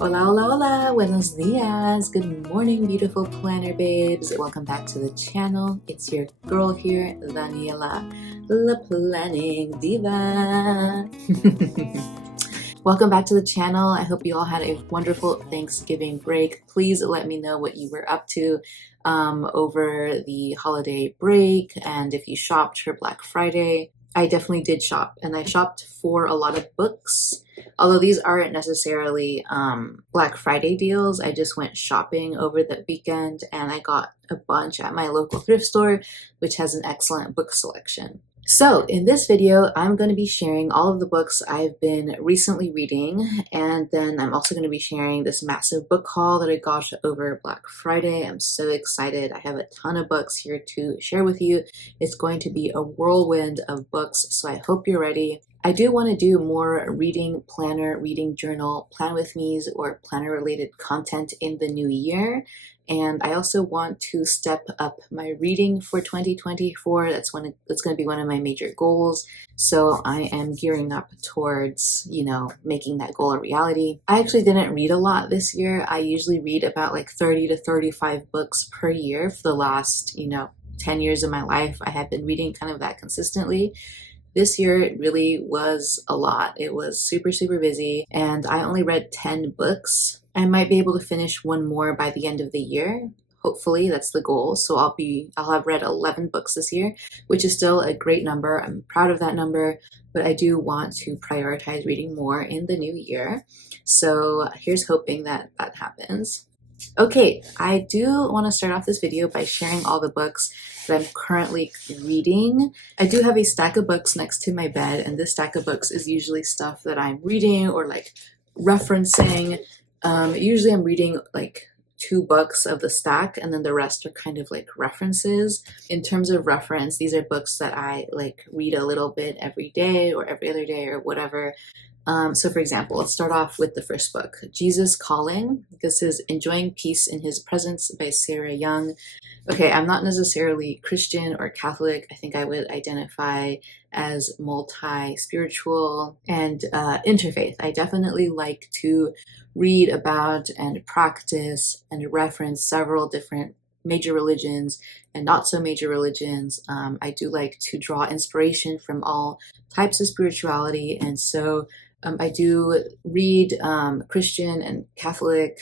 Hola, hola, hola, buenos dias, good morning, beautiful planner babes. Welcome back to the channel. It's your girl here, Daniela, la planning diva. Welcome back to the channel. I hope you all had a wonderful Thanksgiving break. Please let me know what you were up to over the holiday break and if you shopped for Black Friday. I definitely did shop, and I shopped for a lot of books. Although these aren't necessarily Black Friday deals, I just went shopping over the weekend and I got a bunch at my local thrift store, which has an excellent book selection. So in this video, I'm going to be sharing all of the books I've been recently reading, and then I'm also going to be sharing this massive book haul that I got over Black Friday. I'm so excited. I have a ton of books here to share with you. It's going to be a whirlwind of books, so I hope you're ready. I do want to do more reading planner, reading journal, plan with me's, or planner related content in the new year. And I also want to step up my reading for 2024. That's going to be one of my major goals. So I am gearing up towards, making that goal a reality. I actually didn't read a lot this year. I usually read about like 30 to 35 books per year for the last, 10 years of my life. I have been reading kind of that consistently. This year it really was a lot. It was super, super busy, and I only read 10 books. I might be able to finish one more by the end of the year. Hopefully that's the goal. So I'll have read 11 books this year, which is still a great number. I'm proud of that number, but I do want to prioritize reading more in the new year. So here's hoping that that happens. Okay, I do want to start off this video by sharing all the books that I'm currently reading. I do have a stack of books next to my bed, and this stack of books is usually stuff that I'm reading or like referencing. Usually I'm reading like 2 books of the stack, and then the rest are kind of like references. In terms of reference, these are books that I like read a little bit every day or every other day or whatever. So for example, let's start off with the first book, Jesus Calling. This is Enjoying Peace in His Presence by Sarah Young. Okay, I'm not necessarily Christian or Catholic. I think I would identify as multi-spiritual and interfaith. I definitely like to read about and practice and reference several different major religions and not so major religions. I do like to draw inspiration from all types of spirituality, and so I do read Christian and Catholic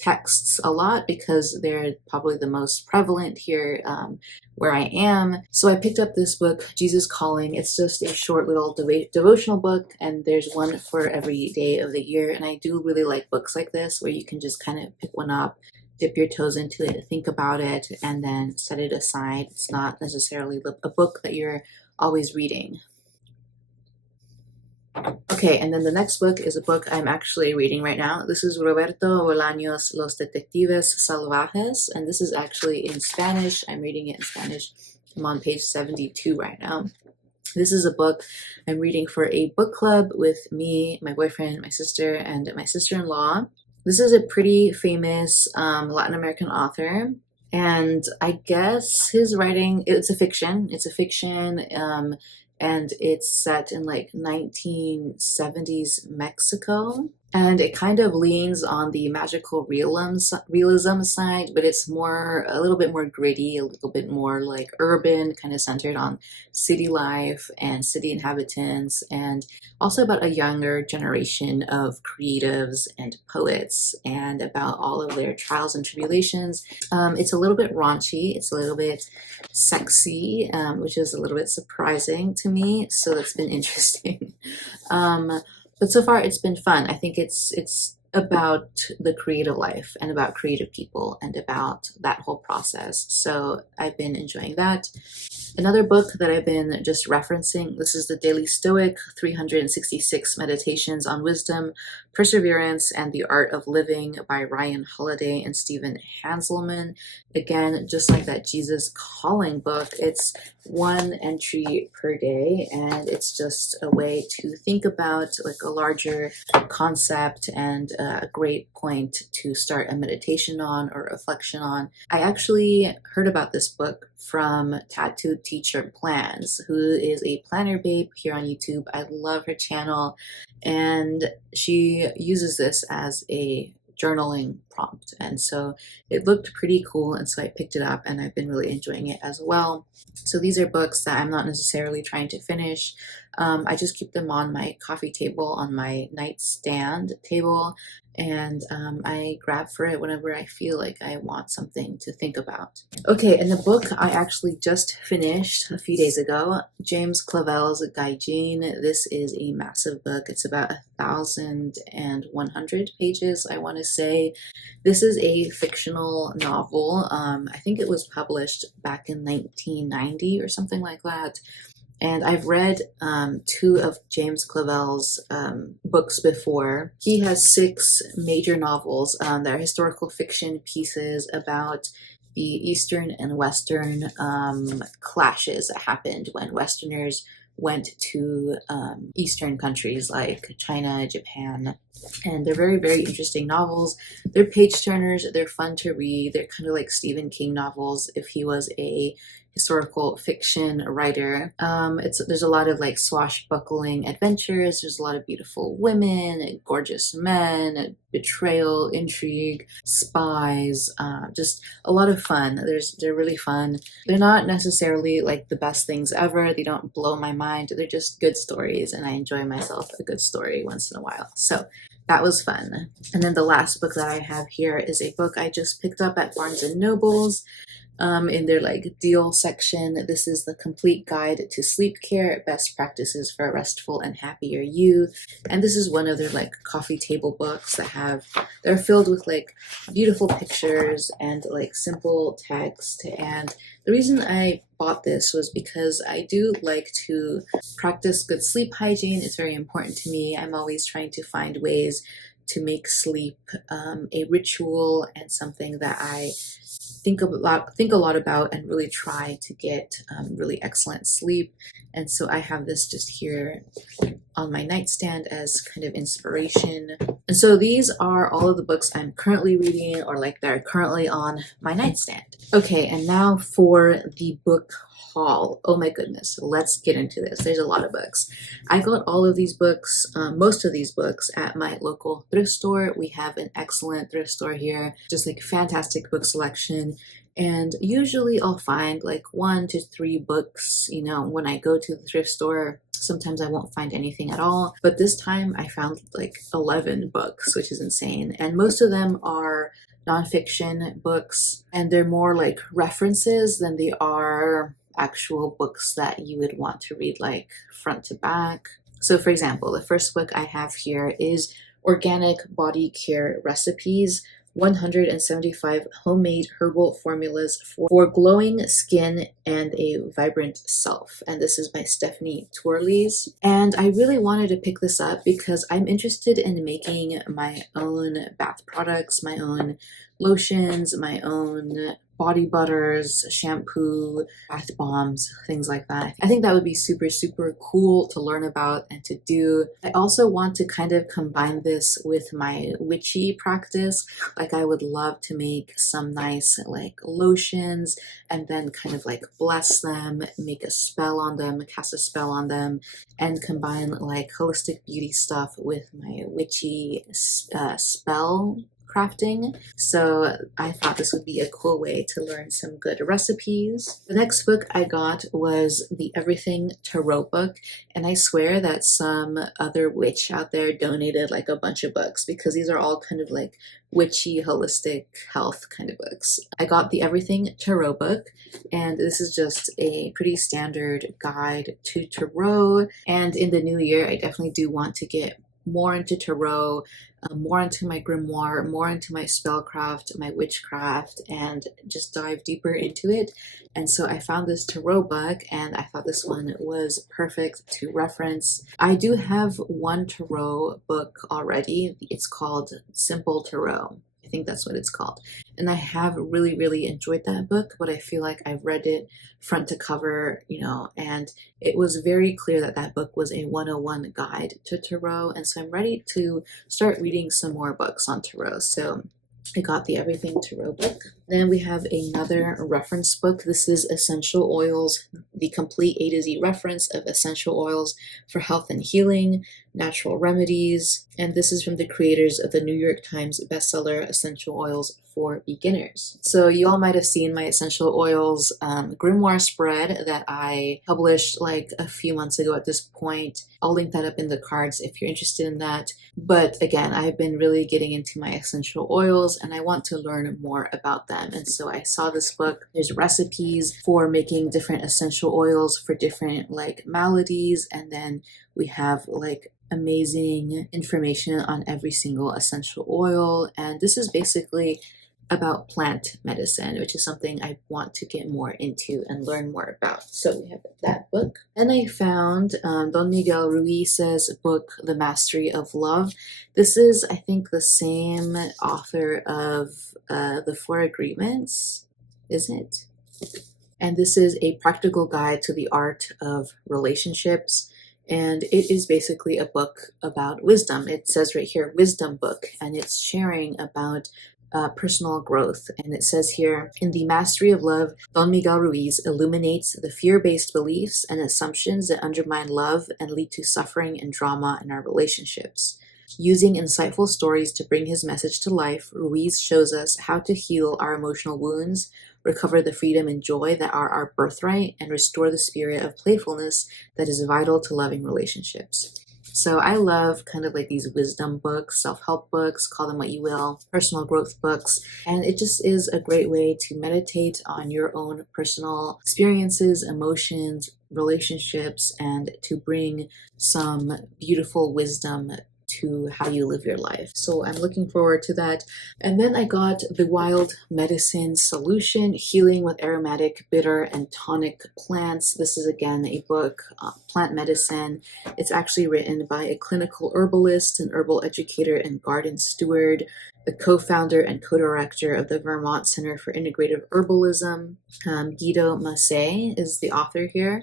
texts a lot because they're probably the most prevalent here where I am. So I picked up this book, Jesus Calling. It's just a short little devotional book, and there's one for every day of the year. And I do really like books like this where you can just kind of pick one up, dip your toes into it, think about it, and then set it aside. It's not necessarily a book that you're always reading. Okay, and then the next book is a book I'm actually reading right now. This is Roberto Bolaños' Los Detectives Salvajes, and this is actually in Spanish. I'm reading it in Spanish. I'm on page 72 right now. This is a book I'm reading for a book club with me, my boyfriend, my sister, and my sister-in-law. This is a pretty famous Latin American author, and I guess his writing, it's a fiction. And it's set in like 1970s Mexico. And it kind of leans on the magical realism side, but it's a little bit more gritty, a little bit more like urban, kind of centered on city life and city inhabitants, and also about a younger generation of creatives and poets and about all of their trials and tribulations. It's a little bit raunchy, it's a little bit sexy, which is a little bit surprising to me, so that's been interesting. But so far it's been fun. I think it's about the creative life and about creative people and about that whole process. So I've been enjoying that. Another book that I've been just referencing, this is The Daily Stoic, 366 Meditations on Wisdom, Perseverance, and the Art of Living by Ryan Holiday and Stephen Hanselman. Again, just like that Jesus Calling book, it's 1 entry per day, and it's just a way to think about like a larger concept and a great point to start a meditation on or reflection on. I actually heard about this book from Tattooed Teacher Plans, who is a planner babe here on YouTube. I love her channel, and she uses this as a journaling prompt, and so it looked pretty cool, and so I picked it up and I've been really enjoying it as well. So these are books that I'm not necessarily trying to finish. I just keep them on my coffee table, on my nightstand table, and I grab for it whenever I feel like I want something to think about. Okay, and the book I actually just finished a few days ago, James Clavell's Gaijin. This is a massive book. It's about 1,100 pages, I want to say. This is a fictional novel. I think it was published back in 1990 or something like that. And I've read two of James Clavell's books before. He has 6 major novels that are historical fiction pieces about the Eastern and Western clashes that happened when Westerners went to Eastern countries like China, Japan. And they're very, very interesting novels. They're page turners. They're fun to read. They're kind of like Stephen King novels if he was a historical fiction writer. There's a lot of like swashbuckling adventures. There's a lot of beautiful women, gorgeous men, betrayal, intrigue, spies, just a lot of fun. They're really fun. They're not necessarily like the best things ever. They don't blow my mind. They're just good stories, and I enjoy myself a good story once in a while. So that was fun. And then the last book that I have here is a book I just picked up at Barnes and Noble's. In their like deal section. This is the complete guide to sleep care, best practices for a restful and happier you. And this is one of their like coffee table books they're filled with like beautiful pictures and like simple text. And the reason I bought this was because I do like to practice good sleep hygiene. It's very important to me. I'm always trying to find ways to make sleep a ritual and something that I think a lot about and really try to get really excellent sleep. And so I have this just here on my nightstand as kind of inspiration. And so these are all of the books I'm currently reading, or like that are currently on my nightstand. Okay, and now for the book haul. Oh my goodness, let's get into this. There's a lot of books. I got all of these books, most of these books, at my local thrift store. We have an excellent thrift store here, just like fantastic book selection. And usually I'll find like 1 to 3 books, you know, when I go to the thrift store. Sometimes I won't find anything at all, but this time I found like 11 books, which is insane. And most of them are nonfiction books, and they're more like references than they are actual books that you would want to read like front to back. So for example, the first book I have here is Organic Body Care Recipes, 175 homemade herbal formulas for glowing skin and a vibrant self. And this is by Stephanie Tourlees. And I really wanted to pick this up because I'm interested in making my own bath products, my own lotions, my own body butters, shampoo, bath bombs, things like that. I think that would be super, super cool to learn about and to do. I also want to kind of combine this with my witchy practice. Like I would love to make some nice like lotions and then kind of like bless them, make a spell on them, cast a spell on them, and combine like holistic beauty stuff with my witchy spell crafting. So I thought this would be a cool way to learn some good recipes. The next book I got was the Everything Tarot book, and I swear that some other witch out there donated like a bunch of books, because these are all kind of like witchy holistic health kind of books. I got the Everything Tarot book, and this is just a pretty standard guide to tarot. And in the new year, I definitely do want to get more into tarot, more into my grimoire, more into my spellcraft, my witchcraft, and just dive deeper into it. And so I found this tarot book, and I thought this one was perfect to reference. I do have one tarot book already. It's called Simple Tarot. I think that's what it's called. And I have really, really enjoyed that book, but I feel like I've read it front to cover, and it was very clear that that book was a 101 guide to tarot. And so I'm ready to start reading some more books on tarot. So I got the Everything Tarot book. Then we have another reference book. This is Essential Oils, the complete A to Z reference of essential oils for health and healing, natural remedies. And this is from the creators of the New York Times bestseller, Essential Oils for Beginners. So you all might have seen my essential oils grimoire spread that I published like a few months ago at this point. I'll link that up in the cards if you're interested in that. But again, I've been really getting into my essential oils and I want to learn more about them. And so I saw this book. There's recipes for making different essential oils for different like maladies. And then we have like amazing information on every single essential oil. And this is basically about plant medicine, which is something I want to get more into and learn more about. So we have that book. Then I found Don Miguel Ruiz's book, The Mastery of Love. This is, I think, the same author of The Four Agreements, isn't it? And this is a practical guide to the art of relationships. And it is basically a book about wisdom. It says right here, wisdom book, and it's sharing about personal growth. And it says here, in The Mastery of Love, Don Miguel Ruiz illuminates the fear-based beliefs and assumptions that undermine love and lead to suffering and drama in our relationships. Using insightful stories to bring his message to life, Ruiz shows us how to heal our emotional wounds, recover the freedom and joy that are our birthright, and restore the spirit of playfulness that is vital to loving relationships. So I love kind of like these wisdom books, self-help books, call them what you will, personal growth books. And it just is a great way to meditate on your own personal experiences, emotions, relationships, and to bring some beautiful wisdom to how you live your life. So I'm looking forward to that. And then I got The Wild Medicine Solution, Healing with Aromatic, Bitter, and Tonic Plants. This is again a book, plant medicine. It's actually written by a clinical herbalist, an herbal educator, and garden steward, the co-founder and co-director of the Vermont Center for Integrative Herbalism. Guido Massé is the author here,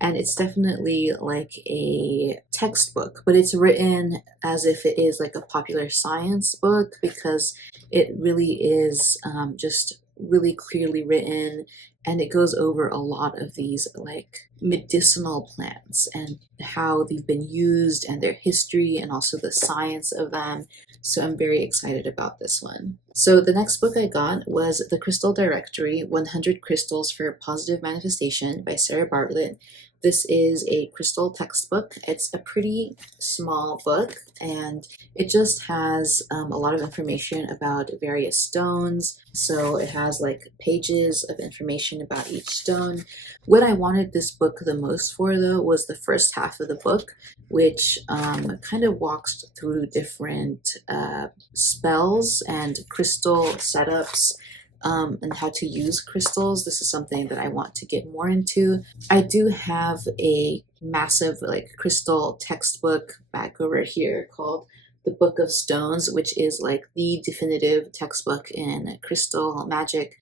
and it's definitely like a textbook, but it's written as if it is like a popular science book because it really is just really clearly written, and it goes over a lot of these like medicinal plants and how they've been used and their history and also the science of them. So I'm very excited about this one. So the next book I got was The Crystal Directory, 100 Crystals for Positive Manifestation by Sarah Bartlett. This is a crystal textbook. It's a pretty small book, and it just has a lot of information about various stones. So it has like pages of information about each stone. What I wanted this book the most for, though, was the first half of the book, which kind of walks through different spells and crystal setups. And how to use crystals. This is something that I want to get more into. I do have a massive like crystal textbook back over here called The Book of Stones, which is like the definitive textbook in crystal magic.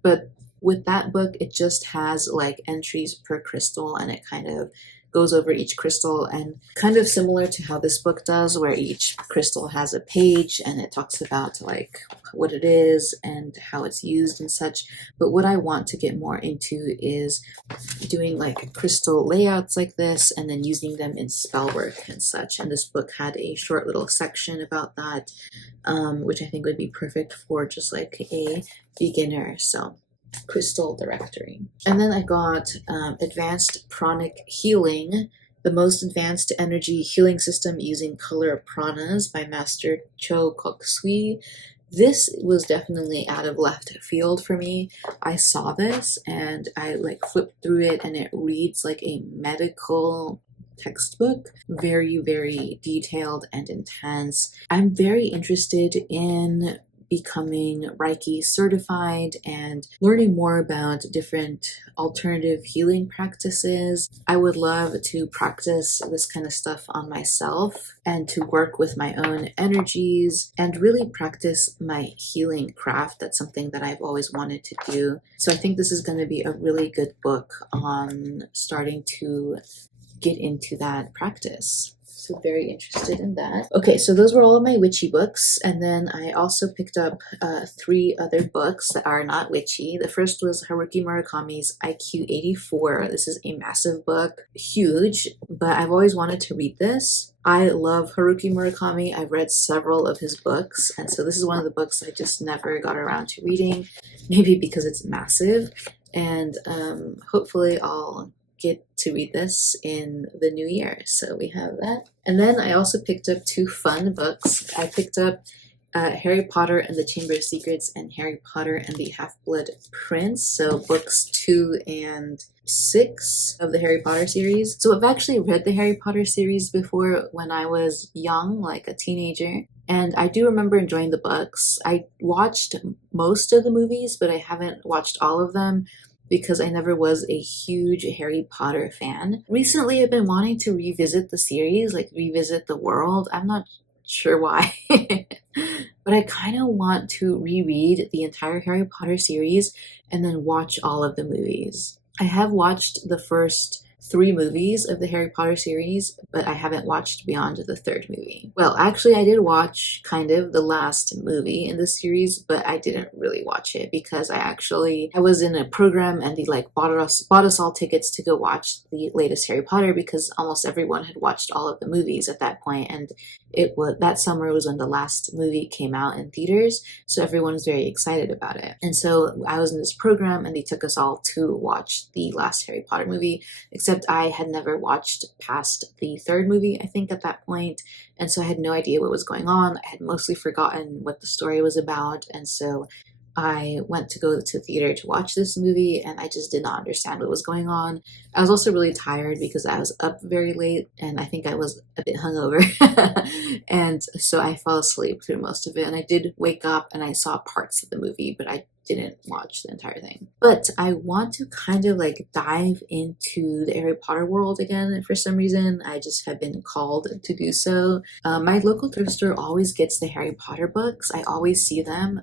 But with that book, it just has like entries per crystal, and it kind of goes over each crystal, and kind of similar to how this book does, where each crystal has a page and it talks about like what it is and how it's used and such. But what I want to get more into is doing like crystal layouts like this and then using them in spell work and such. And this book had a short little section about that, which I think would be perfect for just like a beginner. So Crystal Directory. And then I got Advanced Pranic Healing, the most advanced energy healing system using color pranas by Master Cho Kok Sui. This was definitely out of left field for me. I saw this and I like flipped through it, and it reads like a medical textbook, very, very detailed and intense. I'm very interested in becoming Reiki certified and learning more about different alternative healing practices. I would love to practice this kind of stuff on myself and to work with my own energies and really practice my healing craft. That's something that I've always wanted to do. So I think this is going to be a really good book on starting to get into that practice. So very interested in that. Okay, so those were all of my witchy books. And then I also picked up 3 other books that are not witchy. The first was Haruki Murakami's IQ 84. This is a massive book, huge, but I've always wanted to read this. I love Haruki Murakami. I've read several of his books, and so this is one of the books I just never got around to reading, maybe because it's massive, and hopefully I'll get to read this in the new year. So we have that. And then I also picked up 2 fun books. I picked up Harry Potter and the Chamber of Secrets and Harry Potter and the Half-Blood Prince. So books 2 and 6 of the Harry Potter series. So I've actually read the Harry Potter series before when I was young, like a teenager. And I do remember enjoying the books. I watched most of the movies, but I haven't watched all of them because I never was a huge Harry Potter fan. Recently, I've been wanting to revisit the series, like revisit the world. I'm not sure why, but I kind of want to reread the entire Harry Potter series and then watch all of the movies. I have watched the first 3 movies of the Harry Potter series, but I haven't watched beyond the 3rd movie. Well, actually, I did watch kind of the last movie in the series, but I didn't really watch it because I was in a program and they like bought us all tickets to go watch the latest Harry Potter because almost everyone had watched all of the movies at that point, and that summer was when the last movie came out in theaters, so everyone was very excited about it. And so I was in this program and they took us all to watch the last Harry Potter movie, except I had never watched past the 3rd movie, I think, at that point, and so I had no idea what was going on. I had mostly forgotten what the story was about, and so I went to go to theater to watch this movie and I just did not understand what was going on. I was also really tired because I was up very late and I think I was a bit hungover. And so I fell asleep through most of it, and I did wake up and I saw parts of the movie, but I didn't watch the entire thing. But I want to kind of like dive into the Harry Potter world again, and for some reason I just have been called to do so. My local thrift store always gets the Harry Potter books. I always see them,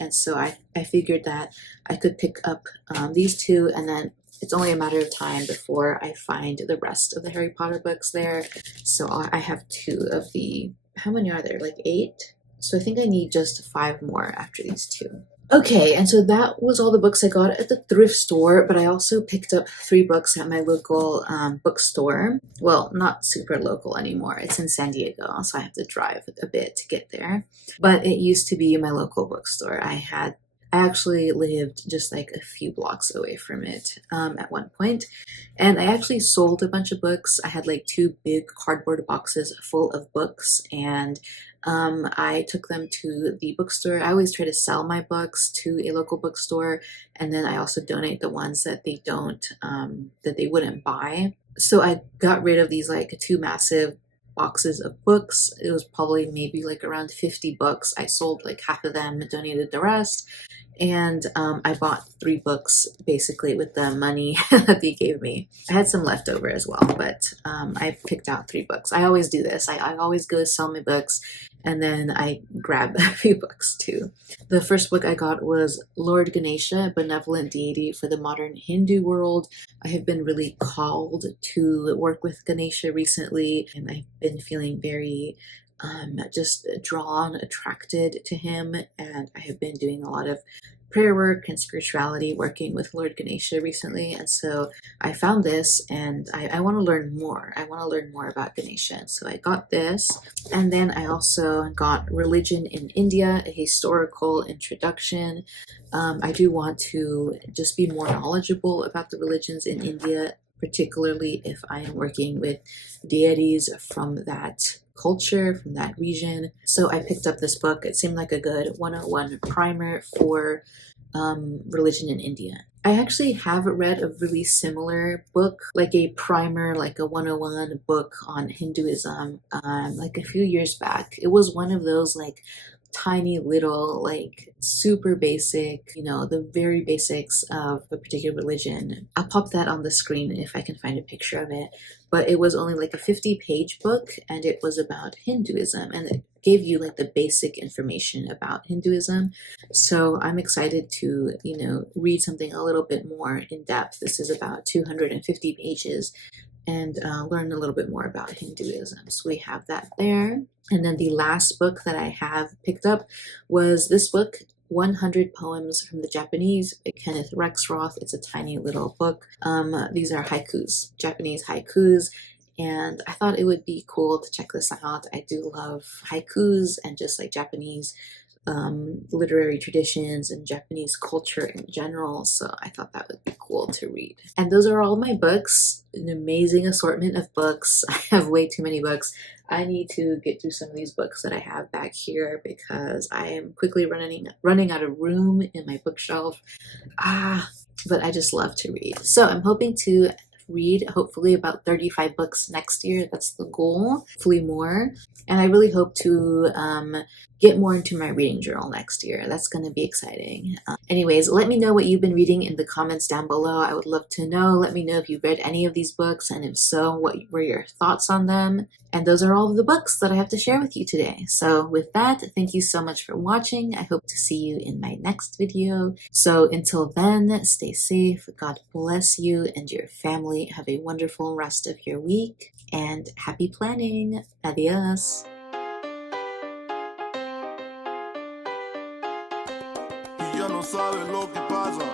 and so I figured that I could pick up these 2, and then it's only a matter of time before I find the rest of the Harry Potter books there. So I have 2 of the, how many are there? Like 8? So I think I need just 5 more after these 2. Okay, and so that was all the books I got at the thrift store, but I also picked up 3 books at my local bookstore. Well, not super local anymore. It's in San Diego, so I have to drive a bit to get there. But it used to be my local bookstore. I actually lived just like a few blocks away from it at one point. And I actually sold a bunch of books. I had like 2 big cardboard boxes full of books, and I took them to the bookstore. I always try to sell my books to a local bookstore, and then I also donate the ones that they don't, that they wouldn't buy. So I got rid of these like 2 massive boxes of books. It was probably maybe like around 50 books. I sold like half of them, donated the rest, and I bought 3 books basically with the money that they gave me. I had some left over as well, but I picked out 3 books. I always do this. I always go sell my books and then I grab a few books too. The first book I got was Lord Ganesha, Benevolent Deity for the Modern Hindu World. I have been really called to work with Ganesha recently, and I've been feeling very just drawn, attracted to him, and I have been doing a lot of prayer work and spirituality working with Lord Ganesha recently, and so I found this and I want to learn more. I want to learn more about Ganesha, so I got this, and then I also got Religion in India, a historical introduction. I do want to just be more knowledgeable about the religions in India, particularly if I am working with deities from that culture, from that region. So I picked up this book. It seemed like a good 101 primer for religion in India. I actually have read a really similar book, like a primer, like a 101 book on Hinduism, like a few years back. It was one of those like tiny little, like super basic, you know, the very basics of a particular religion. I'll pop that on the screen if I can find a picture of it. But it was only like a 50-page book, and it was about Hinduism, and it gave you like the basic information about Hinduism. So I'm excited to, you know, read something a little bit more in depth. This is about 250 pages, and learn a little bit more about Hinduism. So we have that there. And then the last book that I have picked up was this book, 100 Poems from the Japanese by Kenneth Rexroth. It's a tiny little book. These are haikus, Japanese haikus. And I thought it would be cool to check this out. I do love haikus and just like Japanese literary traditions and Japanese culture in general, so I thought that would be cool to read. And those are all my books, an amazing assortment of books. I have way too many books. I need to get through some of these books that I have back here because I am quickly running out of room in my bookshelf. But I just love to read. So I'm hoping to read hopefully about 35 books next year. That's the goal, hopefully more. And I really hope to get more into my reading journal next year. That's going to be exciting. Anyways, let me know what you've been reading in the comments down below. I would love to know. Let me know if you've read any of these books, and if so, what were your thoughts on them? And those are all of the books that I have to share with you today. So with that, thank you so much for watching. I hope to see you in my next video. So until then, stay safe. God bless you and your family. Have a wonderful rest of your week, and happy planning. Adios. Y ya no sabes lo que pasa.